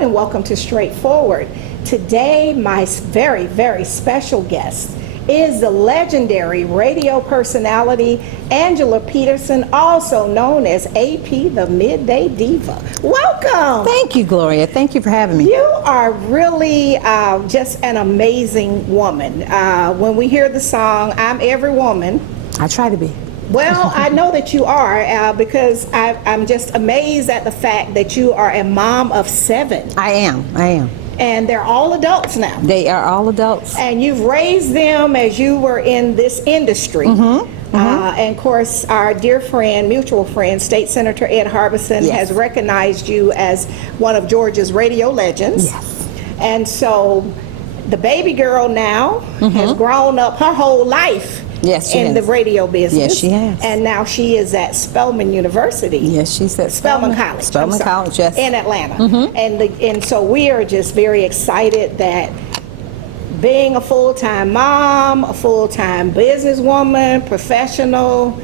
Strode, and welcome to Straightforward. Today, my very, very special guest is the legendary radio personality Angela Peterson, also known as AP, the Midday Diva. Welcome. Thank you, Gloria. Thank you for having me. You are really just an amazing woman. When we hear the song, I'm Every Woman. I try to be. Well, I know that you are because I'm just amazed at the fact that you are a mom of 7. I am. And they're all adults now. They are all adults. And you've raised them as you were in this industry. And of course, our dear friend, mutual friend, State Senator Ed Harbison has recognized you as one of Georgia's radio legends. Yes. And so the baby girl now has grown up her whole life in the radio business. Yes, she has. And now she is at Spelman University. Yes, she's at Spelman College. Spelman College, yes. In Atlanta. And so we are just very excited that being a full-time mom, a full-time businesswoman, professional,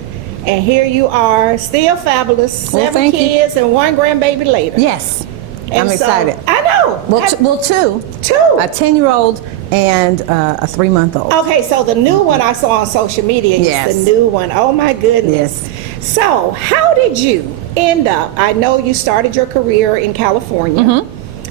and here you are, still fabulous, 7 kids and 1 grandbaby later. Yes. And I'm excited. I know. Well, 2. 2. A 10-year-old and a 3-month-old. Okay, so the new one I saw on social media is the new one. Oh my goodness. Yes. So how did you end up, I know you started your career in California,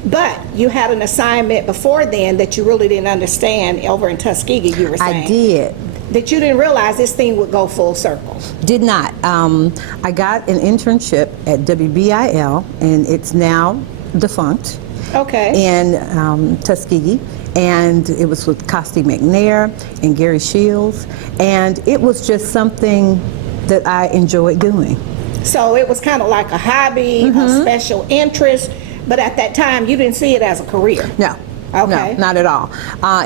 but you had an assignment before then that you really didn't understand over in Tuskegee, you were saying. I did. That you didn't realize this thing would go full circle. Did not. I got an internship at WBIL, and it's now defunct. Okay. In Tuskegee, and it was with Costi McNair and Gary Shields, and it was just something that I enjoyed doing. So it was kind of like a hobby, a special interest, but at that time you didn't see it as a career. No. Okay. No, not at all.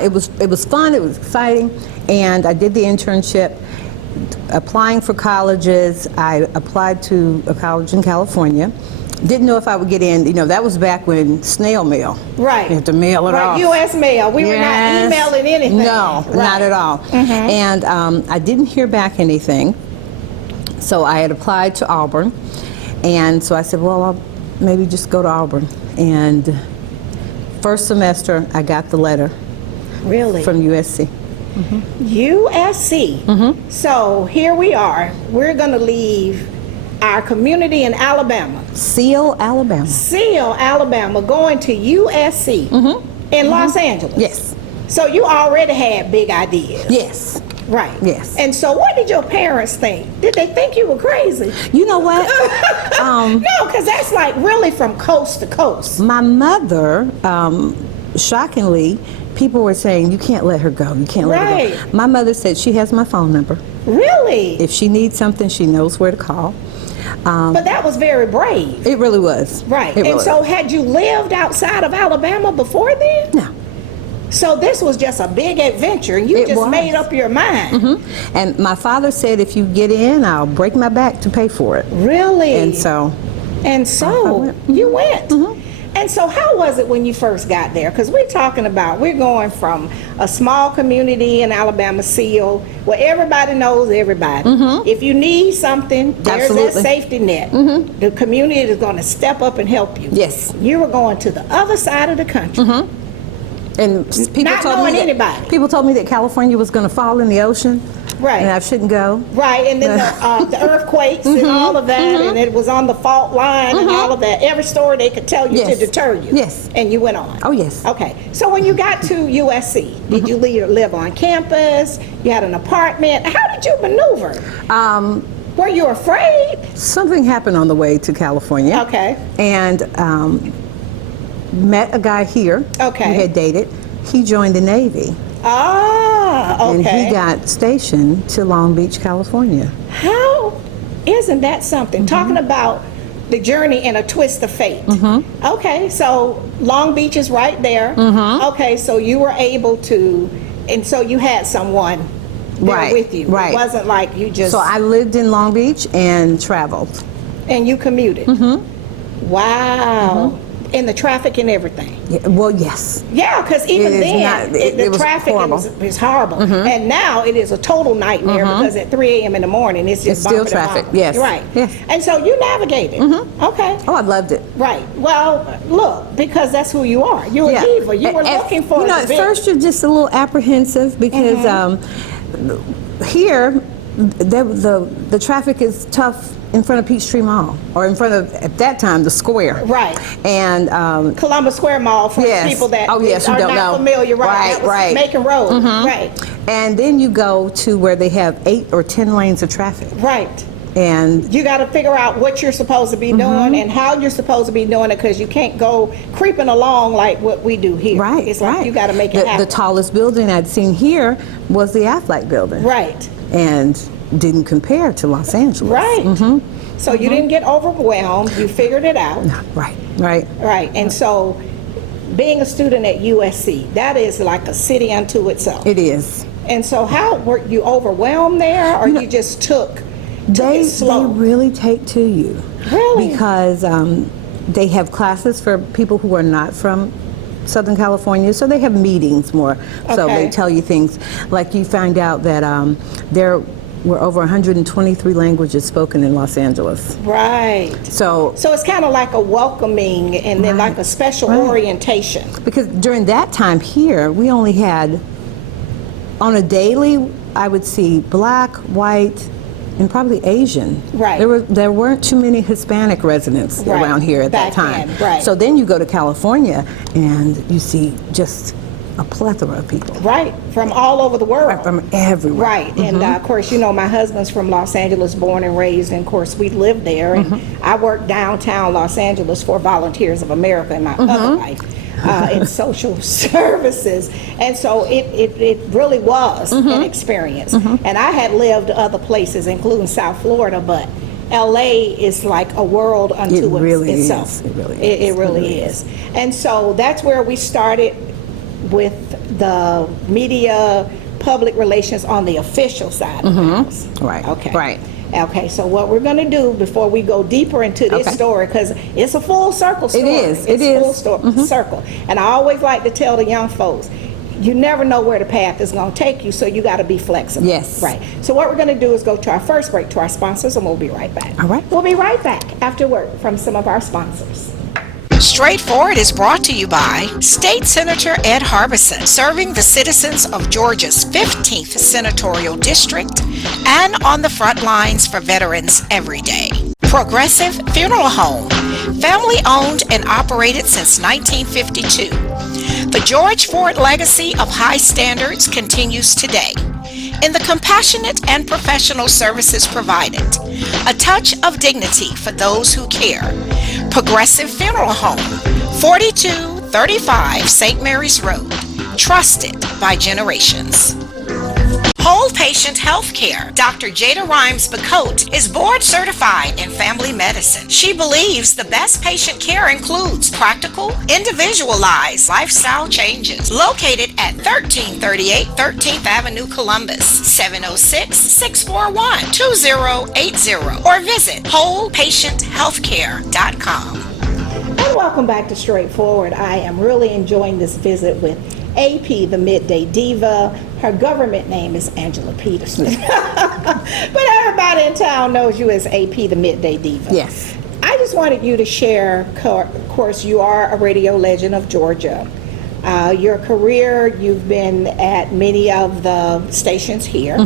It was fun, it was exciting, and I did the internship. Applying for colleges, I applied to a college in California. Didn't know if I would get in. You know, that was back when snail mail. Right. You had to mail it off. U.S. mail. We were not emailing anything. No, not at all. And I didn't hear back anything. So I had applied to Auburn. And so I said, well, I'll maybe just go to Auburn. And first semester, I got the letter. Really? From USC. USC. So here we are. We're going to leave our community in Alabama. Seal, Alabama. Seal, Alabama, going to USC in Los Angeles. Yes. So you already had big ideas. Yes. Right. Yes. And so what did your parents think? Did they think you were crazy? You know what? No, because that's like really from coast to coast. My mother, shockingly, people were saying, you can't let her go. You can't let her go. My mother said she has my phone number. Really? If she needs something, she knows where to call. But that was very brave. It really was. Right. It and really so had you lived outside of Alabama before then? No. So this was just a big adventure, and you just made up your mind. And my father said, if you get in, I'll break my back to pay for it. Really? And so you went. And so how was it when you first got there? Because we're going from a small community in Alabama, Seal, where everybody knows everybody. If you need something, there's that safety net. The community is going to step up and help you. Yes. You were going to the other side of the country. And people not told knowing me anybody. People told me that California was going to fall in the ocean. Right. And I shouldn't go. Right, and then the earthquakes and all of that, and it was on the fault line and all of that. Every story they could tell you to deter you. Yes. And you went on. Oh, yes. Okay, so when you got to USC, did you live on campus? You had an apartment? How did you maneuver? Were you afraid? Something happened on the way to California. Okay. And met a guy here. Okay. Who had dated. He joined the Navy. Ah, okay. And he got stationed to Long Beach, California. How? Isn't that something? Talking about the journey in a twist of fate. Okay, so Long Beach is right there. Okay, so you were able to, and so you had someone there with you. Right. It wasn't like you just... So I lived in Long Beach and traveled. And you commuted. Wow. In the traffic and everything. Yeah, well, yes. Yeah, because even then, the was traffic horrible. is horrible. And now it is a total nightmare because at 3 a.m. in the morning, it's just It's still bumping and traffic, bumping. yes. Right. Yes. And so you navigated. Okay. Oh, I loved it. Right. Well, look, because that's who you are. You're a diva. You were looking for at first you're just a little apprehensive because here the traffic is tough in front of Peachtree Mall, or in front of, at that time, the square. Right. And Columbus Square Mall for people that are not familiar. Right. That was Macon Road. Right. And then you go to where they have 8 or 10 lanes of traffic. Right. And you got to figure out what you're supposed to be doing and how you're supposed to be doing it, because you can't go creeping along like what we do here. Right. It's like you got to make it happen. The tallest building I'd seen here was the Aflac building. Right. And didn't compare to Los Angeles. Right. So you didn't get overwhelmed. You figured it out. Right. Right. Right. And so being a student at USC, that is like a city unto itself. It is. And so how were you overwhelmed there, or you just took it slow? They really take to you. Really? Because they have classes for people who are not from Southern California, so they have meetings more. So they tell you things, like you find out that there were over 123 languages spoken in Los Angeles. Right. So it's kind of like a welcoming and then like a special orientation. Because during that time here, we only had, on a daily, I would see black, white, and probably Asian. Right. There weren't too many Hispanic residents around here at that time. Then, right. So then you go to California and you see just a plethora of people. Right, from all over the world. Right, from everywhere. Right, and of course, you know, my husband's from Los Angeles, born and raised, and of course, we lived there, and I worked downtown Los Angeles for Volunteers of America in my other life. In social services, and so it really was an experience. And I had lived other places, including South Florida, but LA is like a world unto itself. It really is. And so that's where we started with the media, public relations on the official side of the house. Right. Okay. Right. Okay, so what we're going to do before we go deeper into this story, because it's a full circle story. It is. Full circle. And I always like to tell the young folks, you never know where the path is going to take you, so you got to be flexible. Yes. Right. So what we're going to do is go to our first break to our sponsors, and we'll be right back. All right. We'll be right back after word from some of our sponsors. Straightforward is brought to you by State Senator Ed Harbison, serving the citizens of Georgia's 15th Senatorial District and on the front lines for veterans every day. Progressive Funeral Home, family owned and operated since 1952. The George Ford legacy of high standards continues today in the compassionate and professional services provided. A touch of dignity for those who care. Progressive Funeral Home, 4235 St. Mary's Road, trusted by generations. Whole Patient Healthcare. Dr. Jada Rimes-Bacote is board certified in family medicine. She believes the best patient care includes practical, individualized lifestyle changes. Located at 1338 13th Avenue, Columbus, 706-641-2080, or visit wholepatienthealthcare.com. And welcome back to Straightforward. I am really enjoying this visit with AP, the Midday Diva. Her government name is Angela Peterson. But everybody in town knows you as AP, the Midday Diva. Yes. I just wanted you to share, of course, you are a radio legend of Georgia. Your career, you've been at many of the stations here.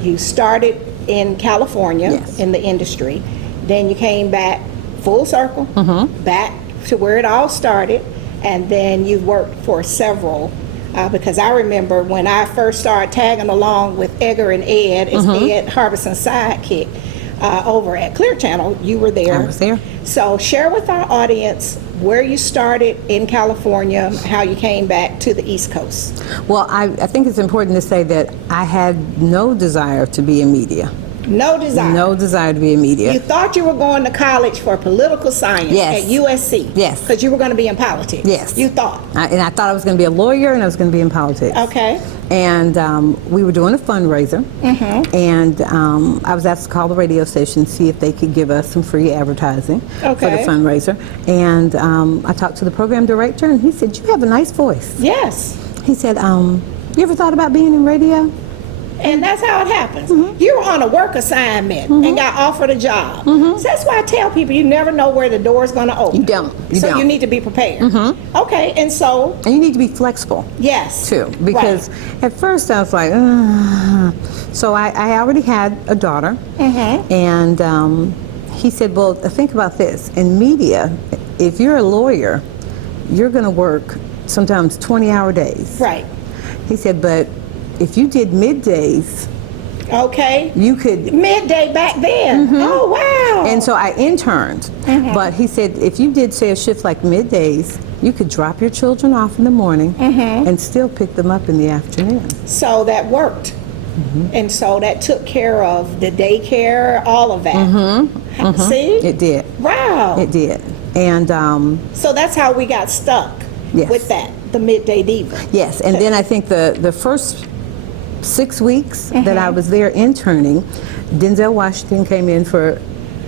You started in California in the industry. Then you came back full circle, back to where it all started. And then you've worked for several, because I remember when I first started tagging along with Edgar and Ed, as Ed Harbison's sidekick, over at Clear Channel, you were there. I was there. So share with our audience where you started in California, how you came back to the East Coast. Well, I think it's important to say that I had no desire to be in media. No desire. No desire to be in media. You thought you were going to college for political science Yes. at USC. Yes. Because you were going to be in politics. Yes. You thought. And I thought I was going to be a lawyer and I was going to be in politics. Okay. And we were doing a fundraiser, and I was asked to call the radio station, see if they could give us some free advertising for the Okay. fundraiser. And I talked to the program director, and he said, "You have a nice voice." Yes. He said, "You ever thought about being in radio?" And that's how it happens. You were on a work assignment and got offered a job. So that's why I tell people you never know where the door is going to open. You don't. You so don't. you need to be prepared. Okay, and so, And you need to be flexible. yes. Too, because at first I was like, ugh. So I already had a daughter, and he said, well, think about this. In media, if you're a lawyer, you're going to work sometimes 20-hour days. Right. He said, but if you did middays, Okay. you could. Midday back then. Oh, wow. And so I interned, but he said if you did, say, a shift like middays, you could drop your children off in the morning and still pick them up in the afternoon. So that worked. And so that took care of the daycare, all of that. See? It did. Wow. It did. And So that's how we got stuck Yes. with that, the Midday Diva. yes, and then I think the first 6 weeks that I was there interning, Denzel Washington came in for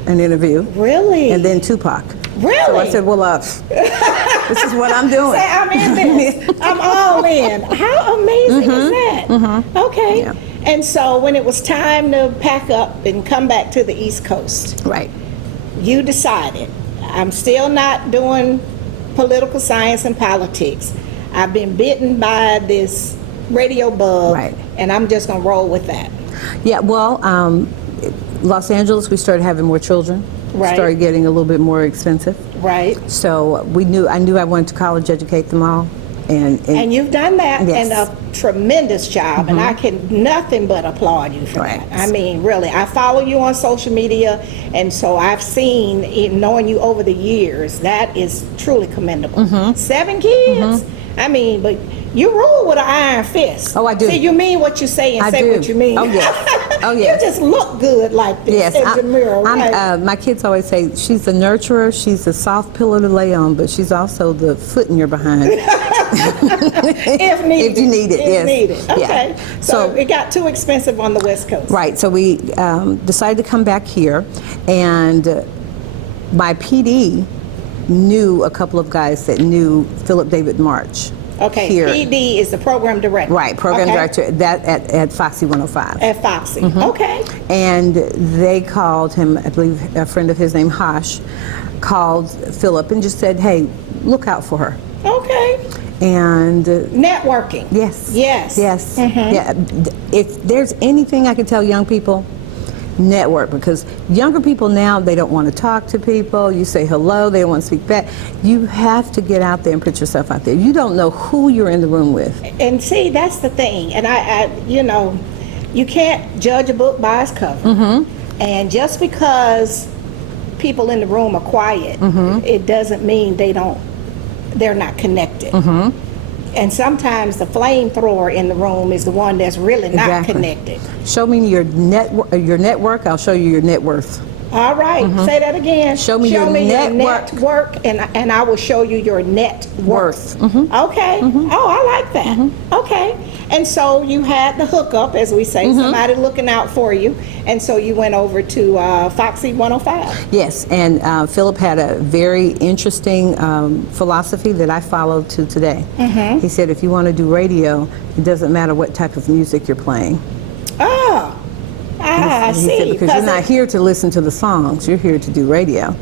an interview, Really? and then Tupac. Really? So I said, well, this is what I'm doing. Say, I'm in this. I'm all in. How amazing is that? Okay. Yeah. And so when it was time to pack up and come back to the East Coast, Right. you decided, I'm still not doing political science and politics. I've been bitten by this radio bug, Right. and I'm just going to roll with that. Yeah, well, Los Angeles, we started having more children. Right. Started getting a little bit more expensive. Right? So I knew I went to college, educate them all. And you've done that Yes. and a tremendous job, and I can nothing but applaud you for Right. that. I mean, really, I follow you on social media, and so I've seen, knowing you over the years, that is truly commendable. 7 kids? I mean, but you rule with an iron fist. Oh, I do. See, you mean what you say and I say do. what you mean. Oh, yes. Oh, yes. You just look good like this Yes, in the mirror, right? my kids always say she's the nurturer, she's the soft pillow to lay on, but she's also the foot in your behind. if needed. If you need it, If yes. needed. Yeah. Okay. So it got too expensive on the West Coast. Right, so we decided to come back here, and my PD knew a couple of guys that knew Philip David March. Okay, Here. PD is the program director. Right, program Okay. director that at Foxy 105. At Foxy. Okay. And they called him, I believe a friend of his named Hosh, called Philip and just said, hey, look out for her. Okay. And Networking. yes. Yes. Yes. Yeah. If there's anything I can tell young people, network, because younger people now, they don't want to talk to people. You say hello, they don't want to speak back. You have to get out there and put yourself out there. You don't know who you're in the room with. And see, that's the thing. And I you can't judge a book by its cover. And just because people in the room are quiet, it doesn't mean they're not connected. And sometimes the flamethrower in the room is the one that's really not Exactly. connected. Show me your network, I'll show you your net worth. All right, say that again. Show me your network. network, and I will show you your net worth. Okay. Oh, I like that. Okay. And so you had the hookup, as we say, somebody looking out for you, and so you went over to Foxy 105. Yes, and Philip had a very interesting philosophy that I follow to today. He said, if you want to do radio, it doesn't matter what type of music you're playing. Oh, I He said, see. because you're not here to listen to the songs, you're here to do radio.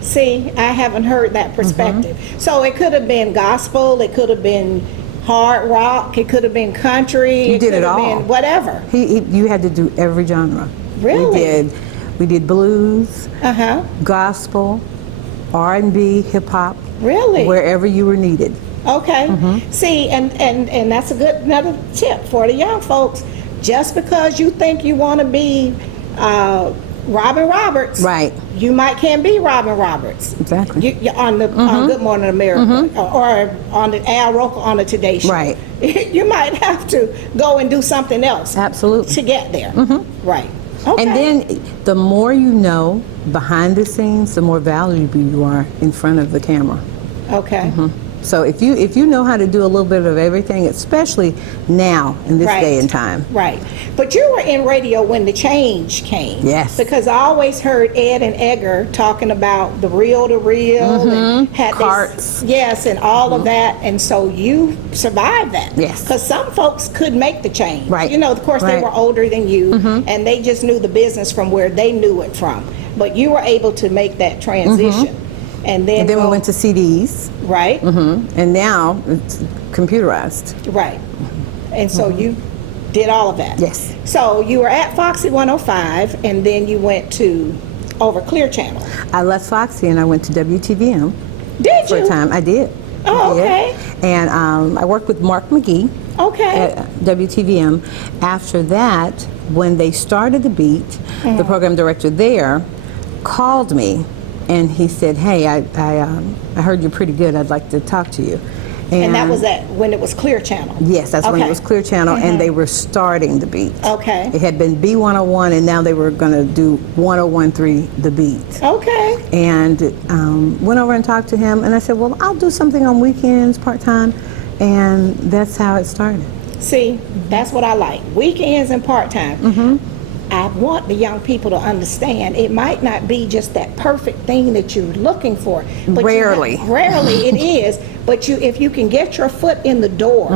See, I haven't heard that perspective. So it could have been gospel, it could have been hard rock, it could have been country. You did could it have all. been whatever. You had to do every genre. Really? We did blues, gospel, R&B, hip hop. Really? Wherever you were needed. Okay. See, and that's another tip for the young folks. Just because you think you want to be Robin Roberts, Right. you can't be Robin Roberts. Exactly. You're on Good Morning America or on the Al Roker on the Today Show. Right. You might have to go and do something else. Absolutely. To get there. Right. Okay. And then the more you know behind the scenes, the more valuable you are in front of the camera. Okay. So if you know how to do a little bit of everything, especially now in this day and time. Right. But you were in radio when the change came. Yes. Because I always heard Ed and Edgar talking about the reel to reel and had Carts. yes, and all of that. And so you survived that. Yes. Because some folks could make the change. Right. You know, of course, they Right. were older than you, and they just knew the business from where they knew it from. But you were able to make that transition. And then we went to CDs. Right. And now it's computerized. Right. And so you did all of that. Yes. So you were at Foxy 105, and then you went to over Clear Channel. I left Foxy and I went to WTVM Did for you? a time. I did. Oh, I did. okay. And I worked with Mark McGee Okay. at WTVM. After that, when they started The Beat, the program director there called me and he said, "Hey, I heard you're pretty good. I'd like to talk to you." And that was when it was Clear Channel. Yes, that's when Okay. it was Clear Channel, and they were starting The Beat. Okay. It had been B101, and now they were going to do 101.3 The Beat. Okay. And went over and talked to him, and I said, well, I'll do something on weekends, part-time, and that's how it started. See, that's what I like. Weekends and part-time. I want the young people to understand it might not be just that perfect thing that you're looking for. But Rarely. Rarely it is. But if you can get your foot in the door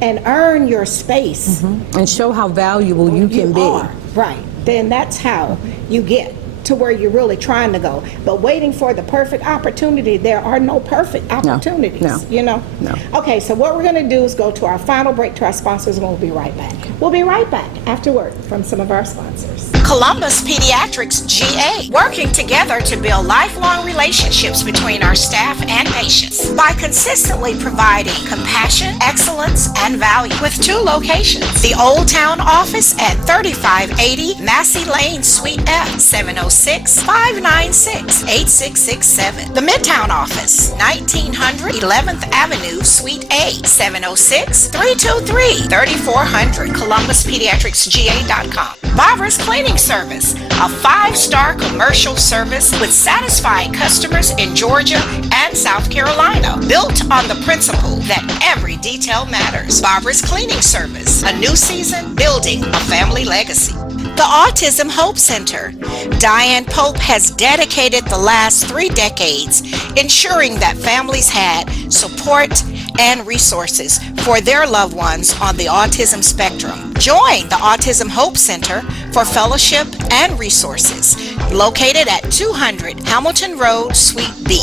and earn your space, And show how valuable you can be. are, right, then that's how you get to where you're really trying to go. But waiting for the perfect opportunity, there are no perfect opportunities, no, you know? no. Okay, so what we're going to do is go to our final break to our sponsors, and we'll be right back. We'll be right back after word from some of our sponsors. Columbus Pediatrics GA, working together to build lifelong relationships between our staff and patients by consistently providing compassion, excellence, and value with 2 locations. The Old Town office at 3580 Massey Lane, Suite F, 706-596-8667. The Midtown office, 1900 11th Avenue, Suite A, 706-323-3400, ColumbusPediatricsGA.com. Barbara's Cleaning Service, a 5-star commercial service with satisfied customers in Georgia and South Carolina, built on the principle that every detail matters. Barbara's Cleaning Service, a new season building a family legacy. The Autism Hope Center. Diane Pope has dedicated the last 3 decades ensuring that families had support and resources for their loved ones on the autism spectrum. Join the Autism Hope Center for fellowship and resources, located at 200 Hamilton Road, Suite B,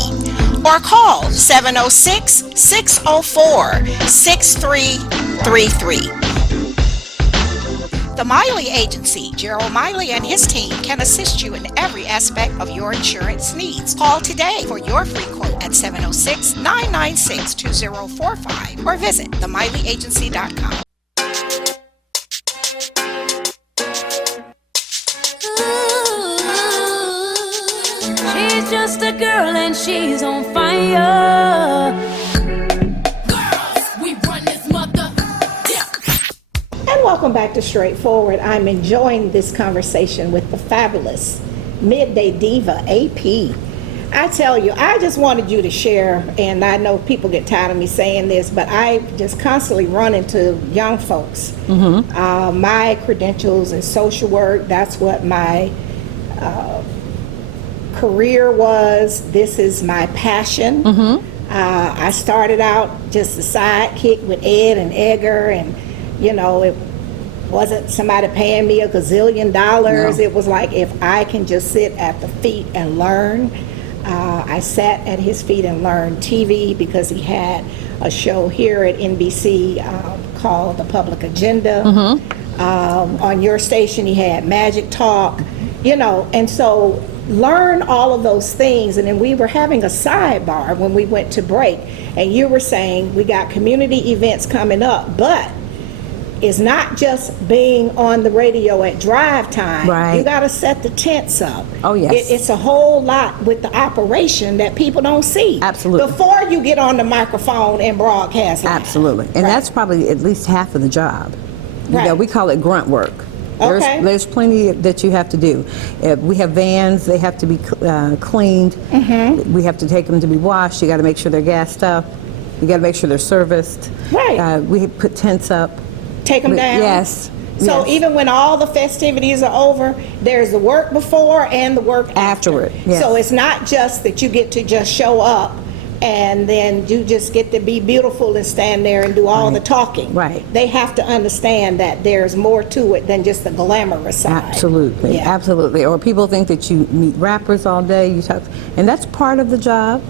or call 706-604-6333. The Miley Agency. Gerald Miley and his team can assist you in every aspect of your insurance needs. Call today for your free quote at 706-996-2045 or visit themiley.agency.com. She's just a girl and she's on fire. Welcome back to Straightforward. I'm enjoying this conversation with the fabulous Midday Diva, AP. I tell you, I just wanted you to share, and I know people get tired of me saying this, but I just constantly run into young folks. My credentials in social work, that's what my career was. This is my passion. I started out just a sidekick with Ed and Edgar, and you know, it wasn't somebody paying me $1 gazillion. No. It was like, if I can just sit at the feet and learn. I sat at his feet and learned TV because he had a show here at NBC called The Public Agenda. On your station, he had Magic Talk, you know, and so learn all of those things. And then we were having a sidebar when we went to break, and you were saying we got community events coming up, but it's not just being on the radio at drive time. Right. You got to set the tents up. Oh, yes. It's a whole lot with the operation that people don't see. Absolutely. Before you get on the microphone and broadcast live. Absolutely. And that's probably at least half of the job. You know, we call it grunt work. Okay. There's plenty that you have to do. We have vans; they have to be cleaned. We have to take them to be washed. You got to make sure they're gassed up. You got to make sure they're serviced. Right. We put tents up. Take them down? Yes. So yes. even when all the festivities are over, there's the work before and the work after. Afterward, yes. So it's not just that you get to just show up and then you just get to be beautiful and stand there and do all the talking. Right. They have to understand that there's more to it than just the glamorous side. Absolutely, Yeah. absolutely. Or people think that you meet rappers all day, you talk, and that's part of the job,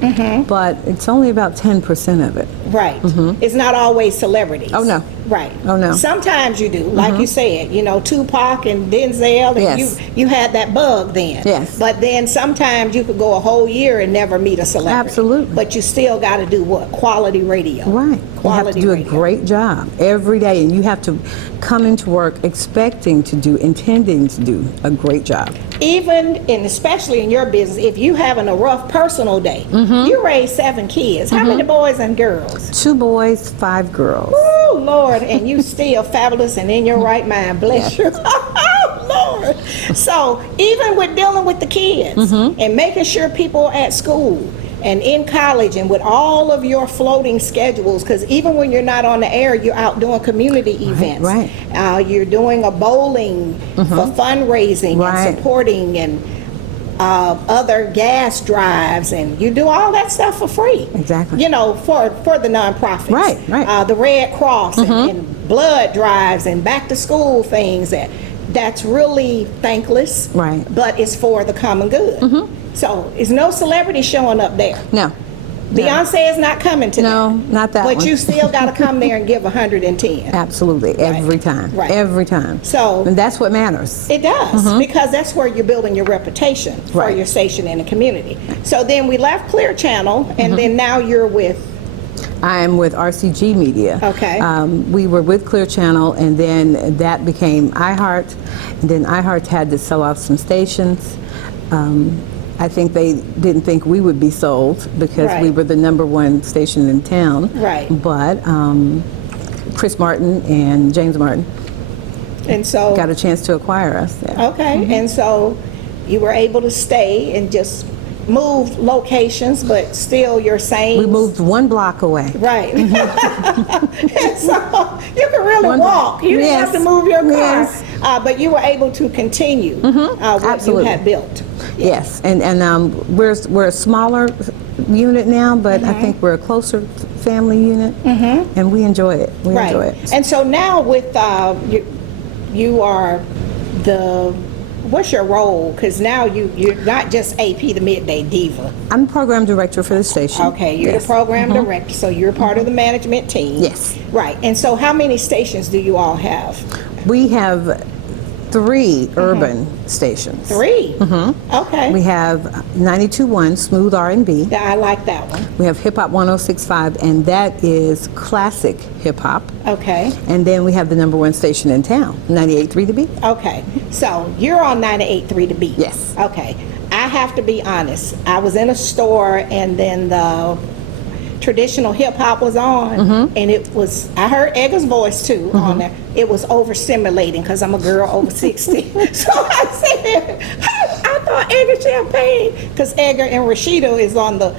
but it's only about 10% of it. Right. It's not always celebrities. Oh, no. Right. Oh, no. Sometimes you do, like you said, you know, Tupac and Denzel, and Yes. you had that bug then. Yes. But then sometimes you could go a whole year and never meet a celebrity. Absolutely. But you still got to do what? Quality radio. Right. You have to Quality do a radio. great job every day, and you have to come into work intending to do a great job. Even, and especially in your business, if you having a rough personal day, you raise 7 kids. How many boys and girls? 2 boys, 5 girls. Oh, Lord, and you still fabulous and in your right mind. Bless you. Oh, Lord. So even with dealing with the kids and making sure people are at school and in college and with all of your floating schedules, because even when you're not on the air, you're out doing community events. right. You're doing a bowling for fundraising Right. and supporting and other gas drives, and you do all that stuff for free. Exactly. You know, for the nonprofits. Right, right. The Red Cross and blood drives and back to school things that's really thankless. Right. But it's for the common good. So it's no celebrity showing up there. No. Beyonce is not coming to No, that. not that But one. you still got to come there and give 110. Absolutely, every time. Right. Every time. So- and that's what matters. It does, because that's where you're building your reputation for Right. your station in the community. So then we left Clear Channel, and then now you're with, I'm with RCG Media. Okay. We were with Clear Channel, and then that became iHeart, and then iHeart had to sell off some stations. I think they didn't think we would be sold because we Right. were the #1 station in town. Right. But Chris Martin and James Martin and so, got a chance to acquire us. Yeah. okay, and so you were able to stay and just move locations, but still you're saying. We moved 1 block away. Right. And so you can really One- walk. You didn't have to Yes. move your car, Yes. but you were able to continue what Absolutely. you had built. Yes, and we're a smaller unit now, but I think we're a closer family unit, and we enjoy it. We Right. enjoy it. And so now with you are what's your role? Because now you're not just AP, the Midday Diva. I'm the program director for the station. Okay, you're Yes. the program director, so you're part of the management team. Yes. Right. And so how many stations do you all have? We have 3 urban stations. 3? Okay. We have 92.1 Smooth R&B. I like that one. We have Hip Hop 106.5, and that is classic hip hop. Okay. And then we have the #1 station in town, 98.3 The Beat. Okay. So you're on 98.3 The Beat. Yes. Okay. I have to be honest. I was in a store and then the traditional hip hop was on, and I heard Edgar's voice too on there. It was overstimulating because I'm a girl over 60. So I said, I thought Edgar Champagne, because Edgar and Rashida is on the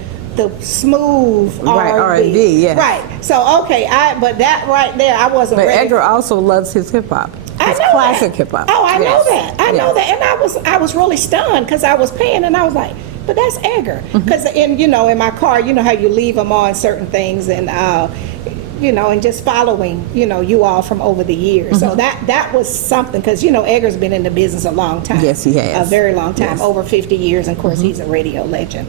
smooth Right, R&B, yes. Right. So okay, but that right there, I wasn't But ready. Edgar also loves his hip hop. I His know classic that. hip hop. Oh, I know Yes. that. I know Yes. that, and I was really stunned because I was paying, and I was like, but that's Edgar. Because in my car, you know how you leave them on certain things, and and just following you all from over the years. So that was something, because Edgar's been in the business a long time. Yes, he has. A very long time, Yes. over 50 years. And of course, he's a radio legend.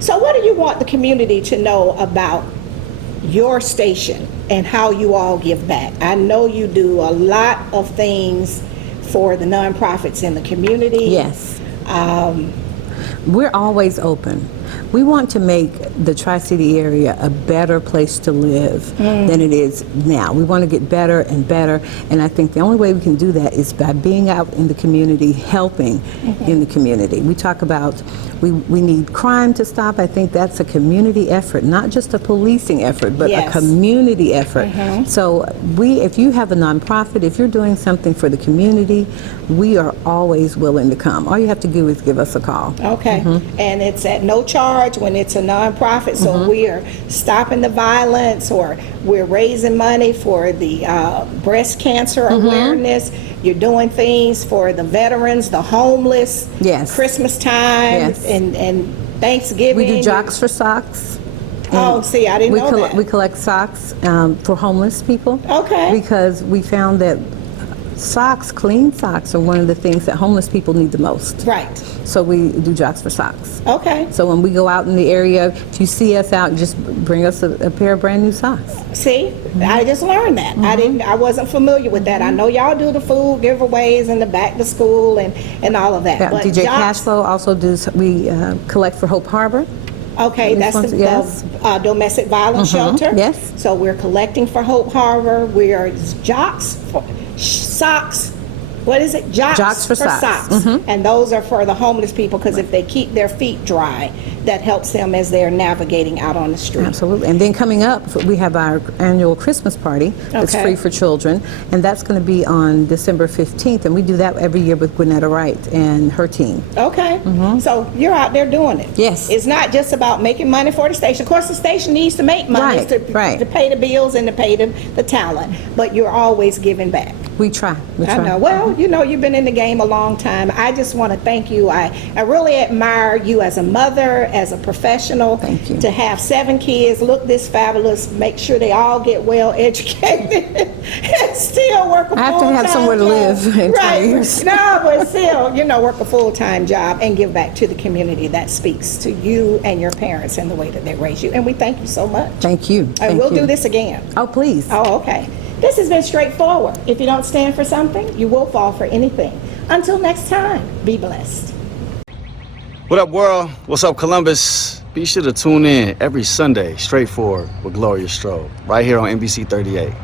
So what do you want the community to know about your station and how you all give back? I know you do a lot of things for the nonprofits in the community. Yes. We're always open. We want to make the Tri-City area a better place to live than it is now. We want to get better and better, and I think the only way we can do that is by being out in the community, helping in the community. We talk about we need crime to stop. I think that's a community effort, not just a policing effort, but a community effort. So if you have a nonprofit, if you're doing something for the community, we are always willing to come. All you have to do is give us a call. Okay, and it's at no charge when it's a nonprofit, so we are stopping the violence, or we're raising money for the breast cancer awareness. You're doing things for the veterans, the homeless, Christmas time, and Thanksgiving. We do Jocks for Socks. Oh, see, I didn't know that. We collect socks for homeless people. Okay. Because we found that socks, clean socks, are one of the things that homeless people need the most. Right. So we do Jocks for Socks. Okay. So when we go out in the area, if you see us out, just bring us a pair of brand new socks. See, I just learned that. I wasn't familiar with that. I know y'all do the food giveaways and the back to school and all of that. Yeah, But DJ Jocks- Cashflow also does. We collect for Hope Harbor. Okay, that's the domestic violence shelter. Yes. So we're collecting for Hope Harbor. We are Jocks for socks. What is it? Jocks for Socks. And those are for the homeless people, because if they keep their feet dry, that helps them as they're navigating out on the street. Absolutely. And then coming up, we have our annual Christmas party that's free for children, and that's going to be on December 15th, and we do that every year with Gwinnetta Wright and her team. Okay. So you're out there doing it. Yes. It's not just about making money for the station. Of course, the station needs to make money to pay the bills and to pay the talent, but you're always giving back. We try. I know. Well, you've been in the game a long time. I just want to thank you. I really admire you as a mother, as a professional. Thank you. To have 7 kids, look this fabulous, make sure they all get well educated, and still work a full-time job. I have to have somewhere to live in 20 years. No, but still, work a full-time job and give back to the community. That speaks to you and your parents and the way that they raise you. And we thank you so much. Thank you. And we'll do this again. Oh, please. Oh, okay. This has been straightforward. If you don't stand for something, you will fall for anything. Until next time, be blessed. What up, world? What's up, Columbus? Be sure to tune in every Sunday, Straightforward with Gloria Strode, right here on NBC 38.